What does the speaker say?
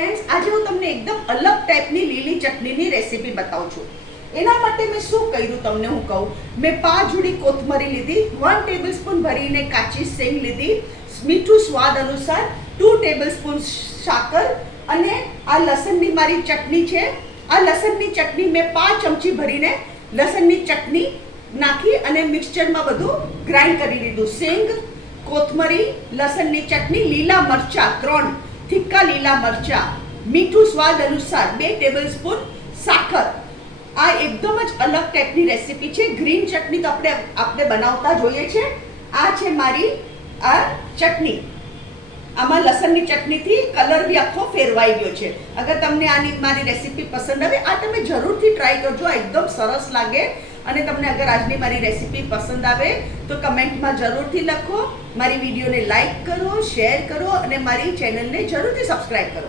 Friends, આજે હું તમને એકદમ અલગ ટાઈપની લીલી ચટણીની રેસીપી બતાવું છું. એના માટે મેં શું કર્યું તમને હું કહું. મેં 5 જોડી કોથમરી લીધી, 1 ટેબલસ્પૂન ભરીને કાચી સેંગ લીધી, મીઠું સ્વાદ અનુસાર, 2 ટેબલસ્પૂન સાકર અને આ લસણની મારી ચટણી છે. આ લસણની ચટણી મેં 5 ચમચી ભરીને લસણની ચટણી નાખી અને મિક્સચરમાં બધું ગ્રાઇન્ડ કરી લીધું. સેંગ, કોથમરી, લસણની ચટણી, લીલા મરચાં 3 તીખા લીલા મરચાં, મીઠું સ્વાદ અનુસાર, 2 ટેબલસ્પૂન સાકર. આ એકદમ જ અલગ ટાઈપની રેસીપી છે. ગ્રીન ચટણી તો આપણે બનાવતા જોઈએ છે. આ છે મારી આ ચટણી. આમાં લસણની ચટણીથી કલર બી આખો ફેરવાઈ ગયો છે. અગર તમને આની મારી રેસીપી પસંદ આવે, આ તમે જરૂરથી ટ્રાય કરજો. આ એકદમ સરસ લાગે. અને તમને અગર આજની મારી રેસીપી પસંદ આવે તો કમેન્ટમાં જરૂરથી લખો. મારી વિડીયોને લાઈક કરો, શેર કરો અને મારી ચેનલને જરૂરથી સબસ્ક્રાઈબ કરો.